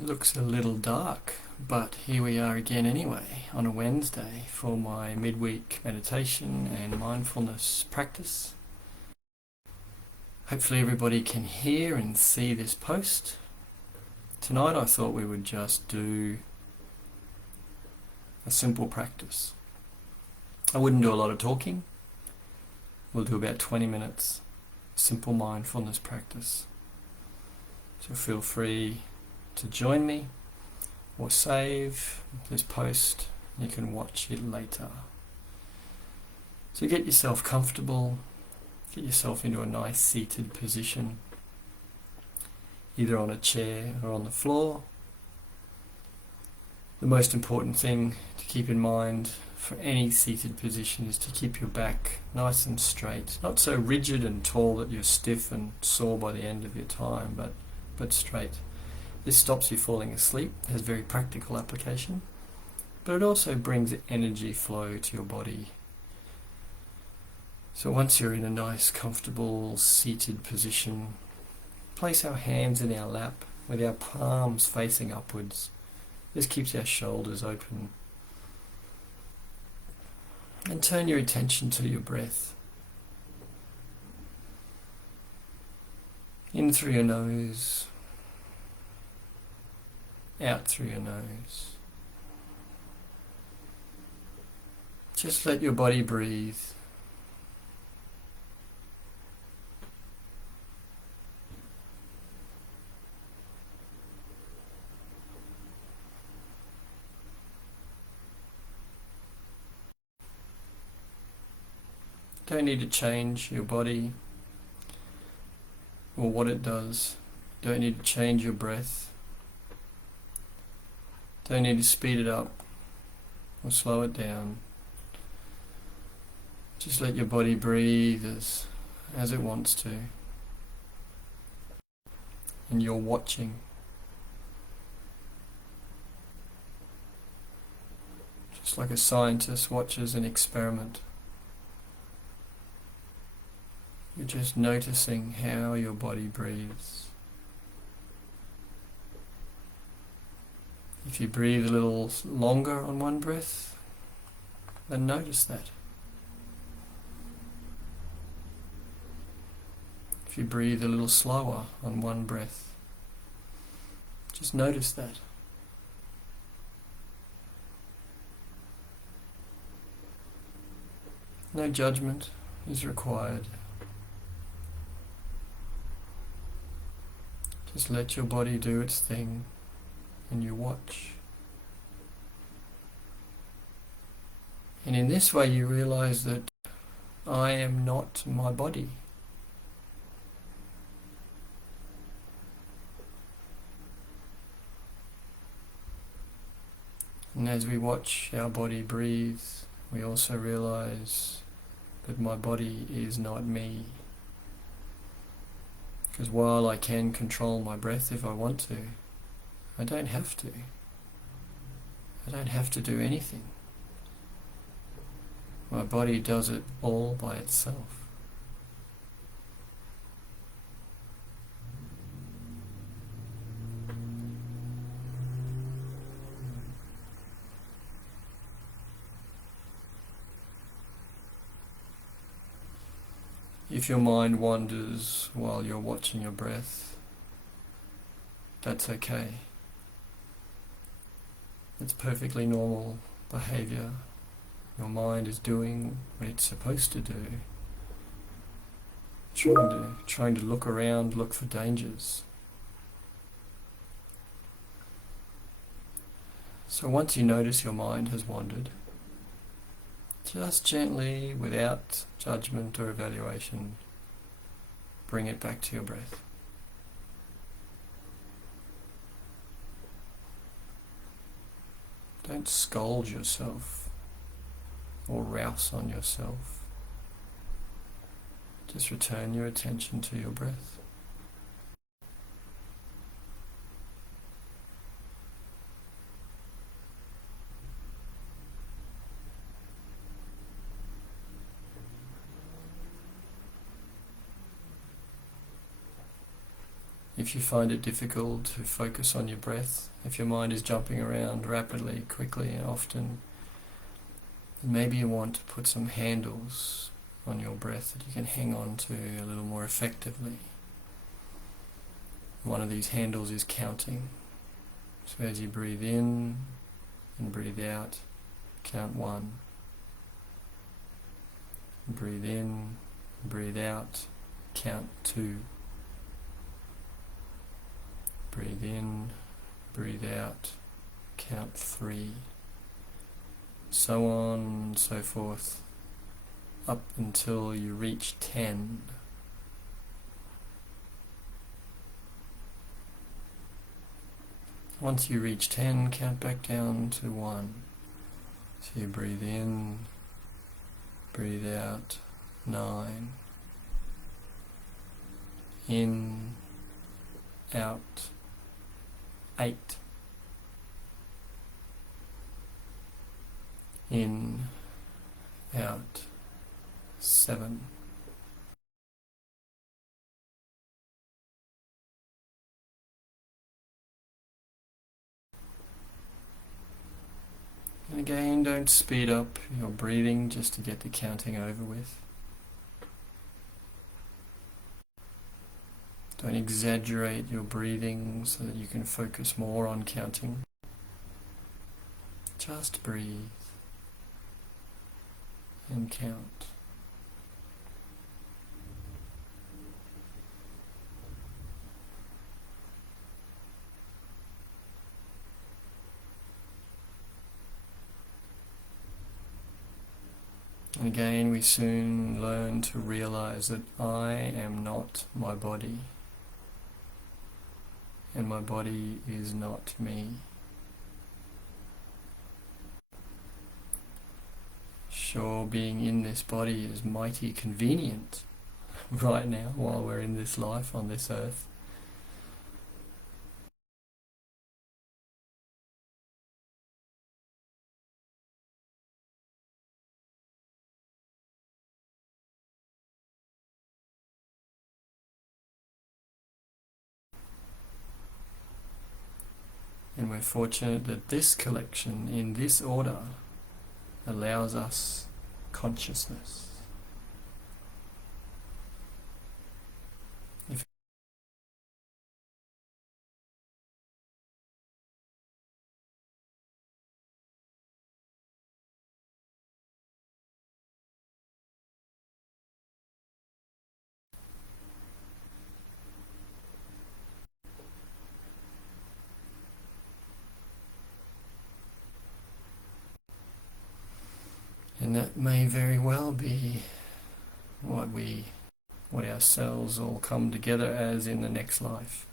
It looks a little dark, but here we are again anyway on a Wednesday for my midweek meditation and mindfulness practice. Hopefully everybody can hear and see this post. Tonight I thought we would just do a simple practice. I wouldn't do a lot of talking. We'll do about 20 minutes, simple mindfulness practice. So feel free to join me or save this post. You can watch it later. So get yourself comfortable, get yourself into a nice seated position, either on a chair or on the floor. The most important thing to keep in mind for any seated position is to keep your back nice and straight, not so rigid and tall that you're stiff and sore by the end of your time, but straight. This stops you falling asleep, has very practical application, but it also brings energy flow to your body. So once you're in a nice, comfortable, seated position, place our hands in our lap with our palms facing upwards. This keeps our shoulders open. And turn your attention to your breath. In through your nose, out through your nose. Just let your body breathe. Don't need to change your body or what it does. Don't need to change your breath. Don't need to speed it up or slow it down. Just let your body breathe as it wants to. And you're watching. Just like a scientist watches an experiment. You're just noticing how your body breathes. If you breathe a little longer on one breath, then notice that. If you breathe a little slower on one breath, just notice that. No judgment is required. Just let your body do its thing and you watch. And in this way you realize that I am not my body. And as we watch our body breathe, we also realize that my body is not me. Because while I can control my breath if I want to, I don't have to. I don't have to do anything. My body does it all by itself. If your mind wanders while you're watching your breath, that's okay. It's perfectly normal behavior. Your mind is doing what it's supposed to do. Trying to look around, look for dangers. So once you notice your mind has wandered, just gently, without judgment or evaluation, bring it back to your breath. Don't scold yourself or rouse on yourself. Just return your attention to your breath. If you find it difficult to focus on your breath, if your mind is jumping around rapidly, quickly and often, maybe you want to put some handles on your breath that you can hang on to a little more effectively. One of these handles is counting. So as you breathe in and breathe out, count 1. Breathe in, breathe out, count 2. Breathe in, breathe out, count 3. So on and so forth, up until you reach 10. Once you reach 10, count back down to 1. So you breathe in, breathe out, 9. In, out, 8. In, out, 7. And again, don't speed up your breathing just to get the counting over with. Don't exaggerate your breathing so that you can focus more on counting. Just breathe and count. And again, we soon learn to realize that I am not my body, and my body is not me. Sure, being in this body is mighty convenient right now while we're in this life on this earth. And we're fortunate that this collection, in this order, allows us consciousness. And that may very well be what our cells all come together as in the next life.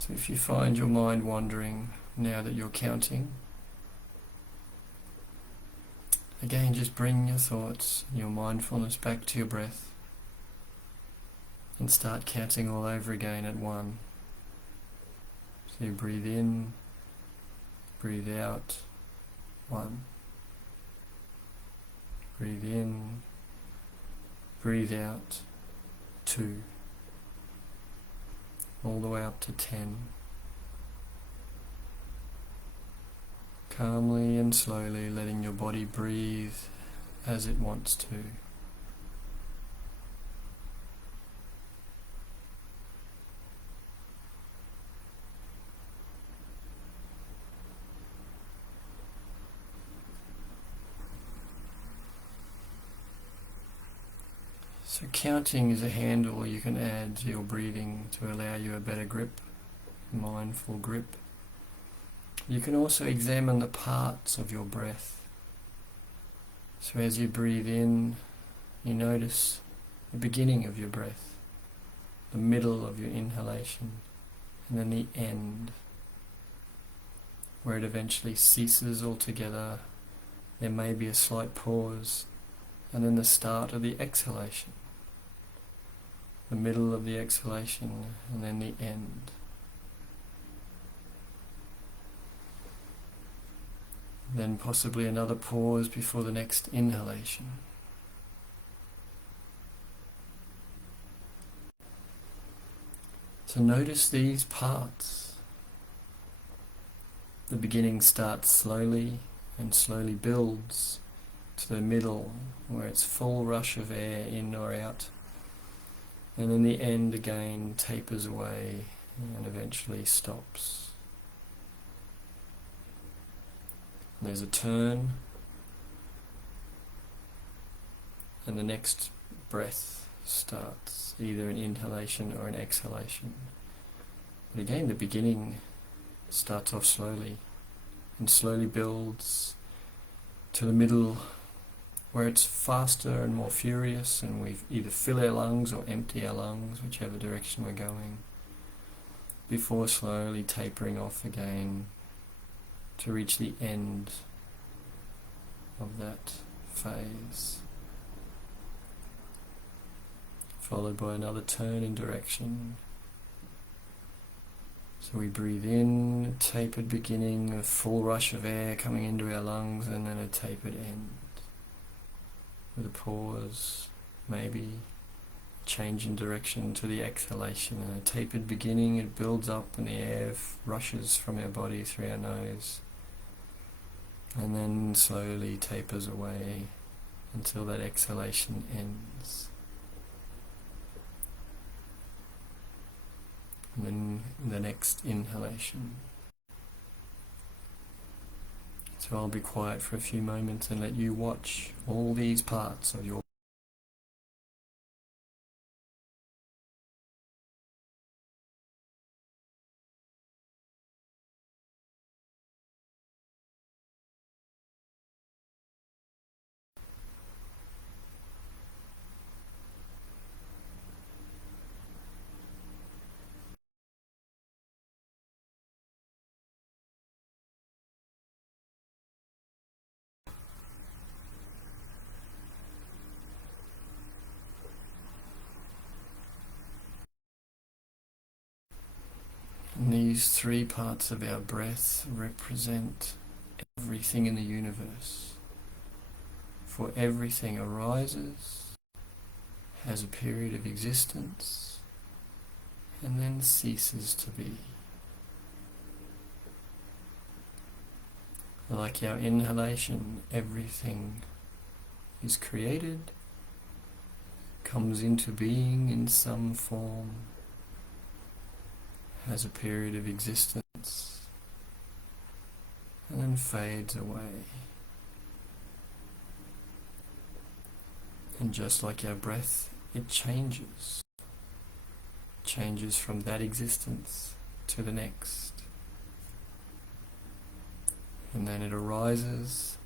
So if you find your mind wandering now that you're counting, again, just bring your thoughts, your mindfulness back to your breath and start counting all over again at 1. So you breathe in, breathe out, 1. Breathe in, breathe out, 2. All the way up to 10. Calmly and slowly letting your body breathe as it wants to. So counting is a handle you can add to your breathing to allow you a better grip, mindful grip. You can also examine the parts of your breath. So as you breathe in, you notice the beginning of your breath, the middle of your inhalation, and then the end, where it eventually ceases altogether. There may be a slight pause, and then the start of the exhalation, the middle of the exhalation, and then the end. Then possibly another pause before the next inhalation. So notice these parts. The beginning starts slowly and slowly builds to the middle, where it's full rush of air in or out. And then the end again tapers away and eventually stops. There's a turn, and the next breath starts, either an inhalation or an exhalation. But again, the beginning starts off slowly and slowly builds to the middle, where it's faster and more furious, and we either fill our lungs or empty our lungs, whichever direction we're going, before slowly tapering off again to reach the end of that phase, followed by another turn in direction. So we breathe in, a tapered beginning, a full rush of air coming into our lungs, and then a tapered end with a pause, maybe change in direction to the exhalation, and a tapered beginning. It builds up and the air rushes from our body through our nose, and then slowly tapers away until that exhalation ends. And then the next inhalation. So I'll be quiet for a few moments and let you watch all these parts of your And these three parts of our breath represent everything in the universe. For everything arises, has a period of existence, and then ceases to be. Like our inhalation, everything is created, comes into being in some form, has a period of existence, and then fades away. And just like our breath, it changes from that existence to the next. And then it arises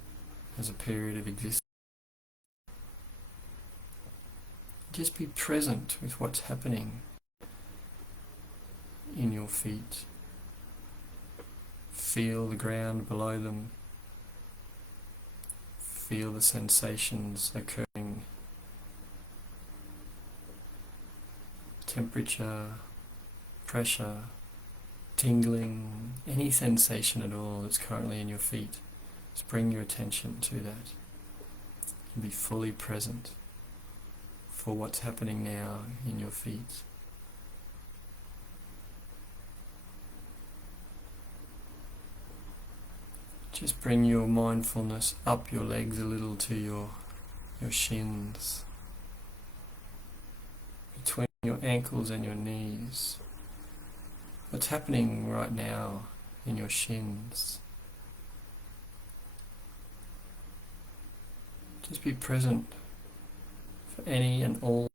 as a period of existence. Just be present with what's happening in your feet. Feel the ground below them. Feel the sensations occurring. Temperature, pressure, tingling, any sensation at all that's currently in your feet. Just bring your attention to that and be fully present for what's happening now in your feet. Just bring your mindfulness up your legs a little to your shins, between your ankles and your knees. What's happening right now in your shins? Just be present for any and all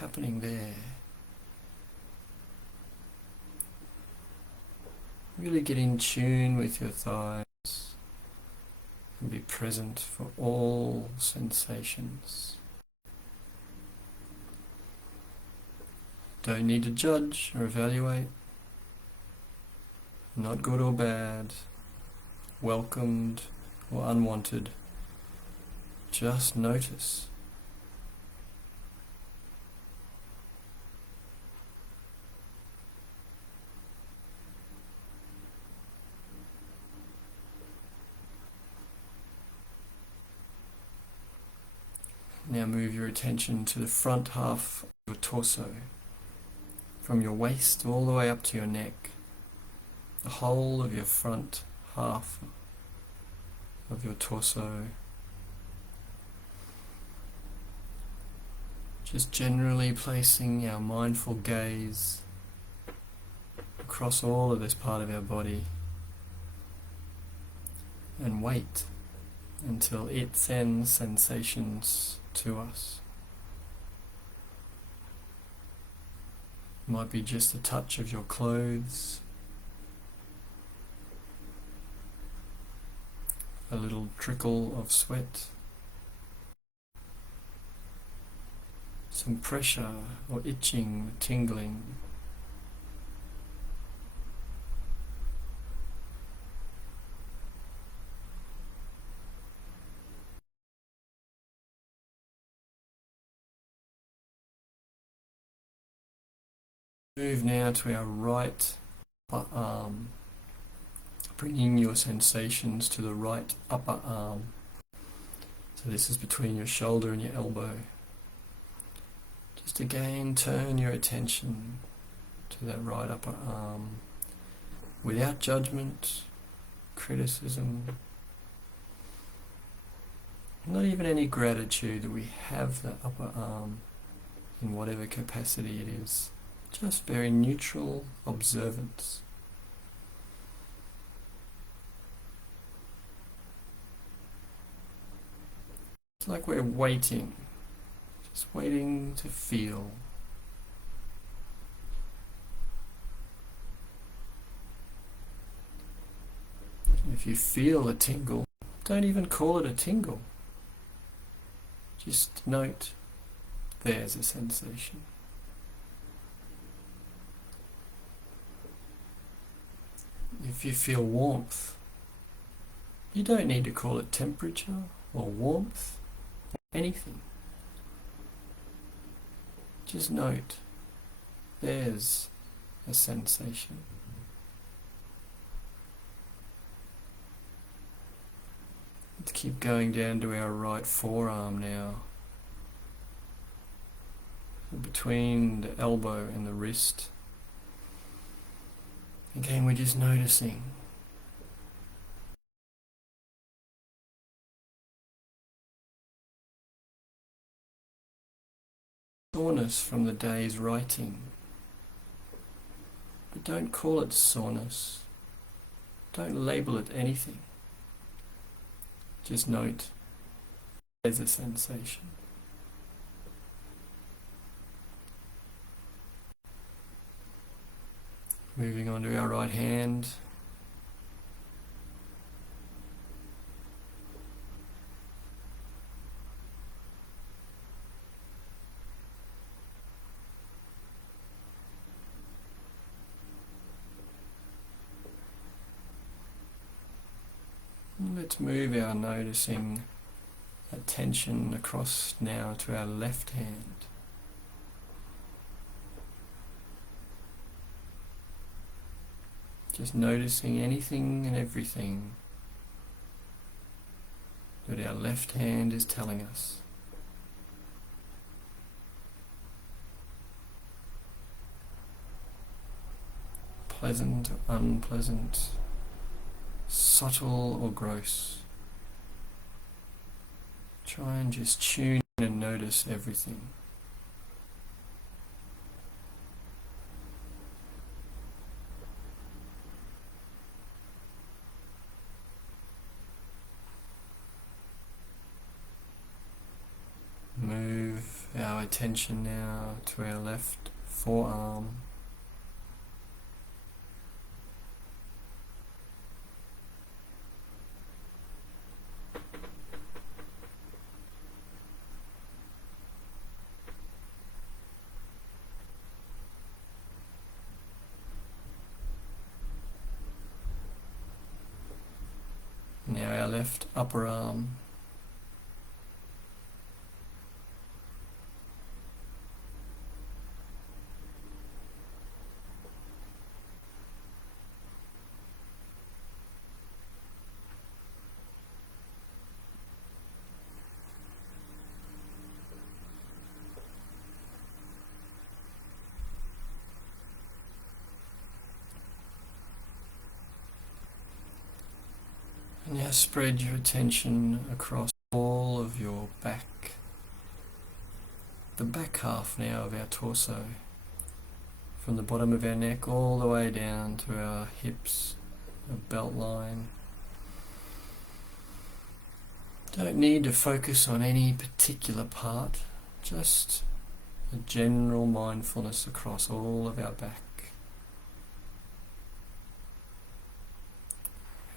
happening there. Really get in tune with your thighs and be present for all sensations. Don't need to judge or evaluate. Not good or bad, welcomed or unwanted. Just notice. Now move your attention to the front half of your torso, from your waist all the way up to your neck, the whole of your front half of your torso. Just generally placing our mindful gaze across all of this part of our body, and wait until it sends sensations to us. It might be just a touch of your clothes, a little trickle of sweat, some pressure or itching, tingling. Move now to our right upper arm, bringing your sensations to the right upper arm. So this is between your shoulder and your elbow. Just again turn your attention to that right upper arm without judgment, criticism, not even any gratitude that we have that upper arm in whatever capacity it is. Just very neutral observance. It's like we're waiting, just waiting to feel. If you feel a tingle, don't even call it a tingle. Just note, there's a sensation. If you feel warmth, you don't need to call it temperature or warmth or anything. Just note, there's a sensation. Let's keep going down to our right forearm now. Between the elbow and the wrist. Again, we're just noticing. Soreness from the day's writing. But don't call it soreness. Don't label it anything. Just note, there's a sensation. Moving on to our right hand. Let's move our noticing attention across now to our left hand. Just noticing anything and everything that our left hand is telling us. Pleasant or unpleasant, subtle or gross. Try and just tune in and notice everything. Move our attention now to our left forearm. Now our left upper arm. And now spread your attention across all of your back, the back half now of our torso, from the bottom of our neck all the way down to our hips, the belt line. Don't need to focus on any particular part, just a general mindfulness across all of our back.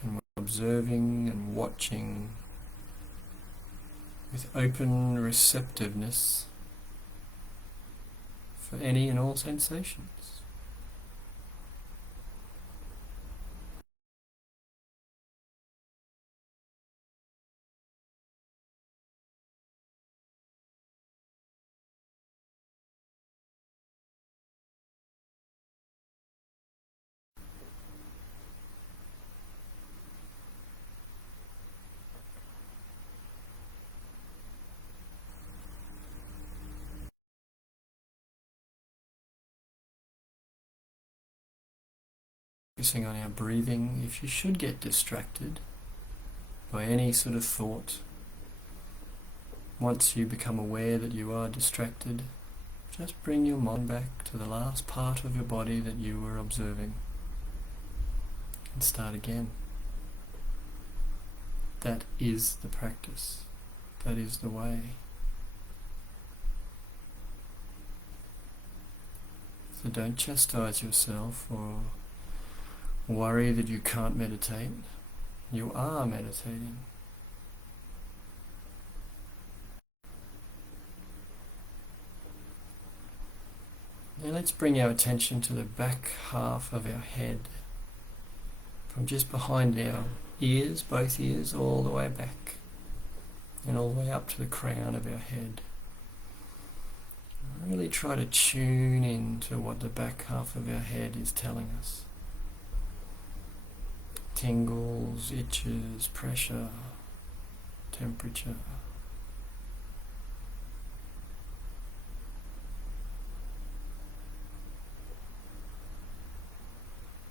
And we're observing and watching with open receptiveness for any and all sensations. Focusing on our breathing. If you should get distracted by any sort of thought, once you become aware that you are distracted, just bring your mind back to the last part of your body that you were observing and start again. That is the practice. That is the way. So don't chastise yourself or worry that you can't meditate. You are meditating. Now let's bring our attention to the back half of our head, from just behind our ears, both ears, all the way back and all the way up to the crown of our head. Really try to tune in to what the back half of our head is telling us. Tingles, itches, pressure, temperature.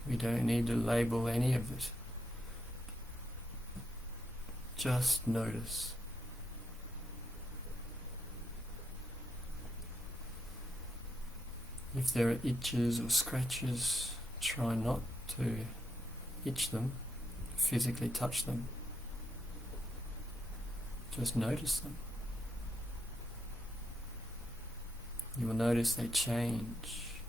We don't need to label any of it. Just notice. If there are itches or scratches, try not to itch them, physically touch them. Just notice them. You will notice they change.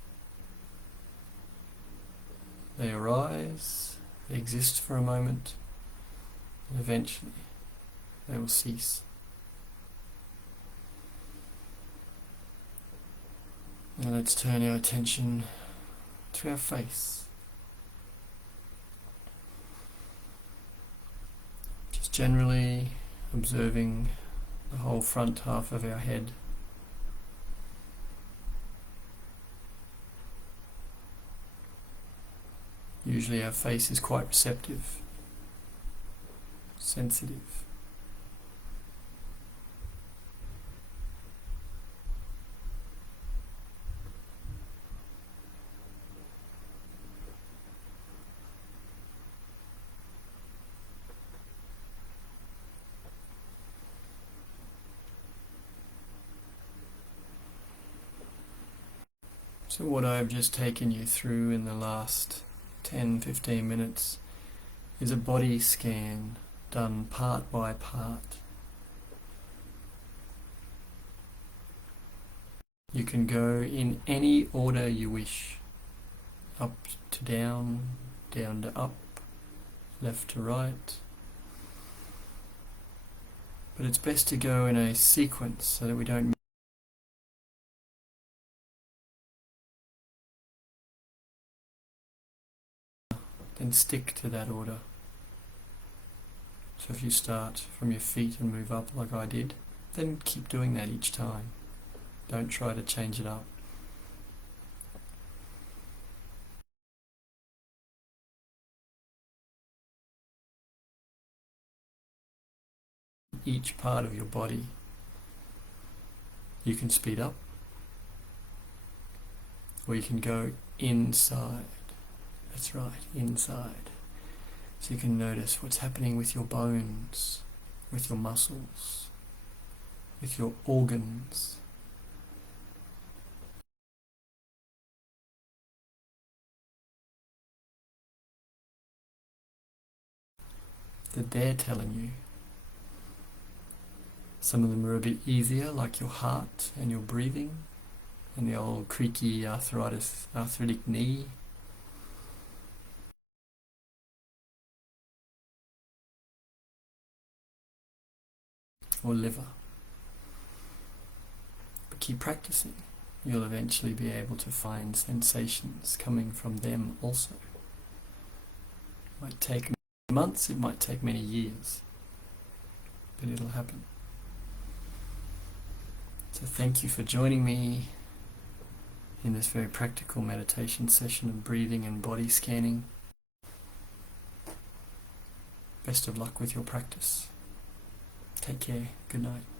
They arise, they exist for a moment, and eventually they will cease. Now let's turn our attention to our face. Just generally observing the whole front half of our head. Usually our face is quite receptive, sensitive. So what I've just taken you through in the last 10-15 minutes is a body scan done part by part. You can go in any order you wish. Up to down, down to up, left to right. But it's best to go in a sequence so that we don't then stick to that order. So if you start from your feet and move up like I did, then keep doing that each time. Don't try to change it up. Each part of your body, you can speed up, or you can go inside. That's right, inside. So you can notice what's happening with your bones, with your muscles, with your organs. That they're telling you. Some of them are a bit easier, like your heart and your breathing, and the old creaky arthritic knee. Or liver. But keep practicing. You'll eventually be able to find sensations coming from them also. It might take months, it might take many years, but it'll happen. So thank you for joining me in this very practical meditation session of breathing and body scanning. Best of luck with your practice. Take care. Good night.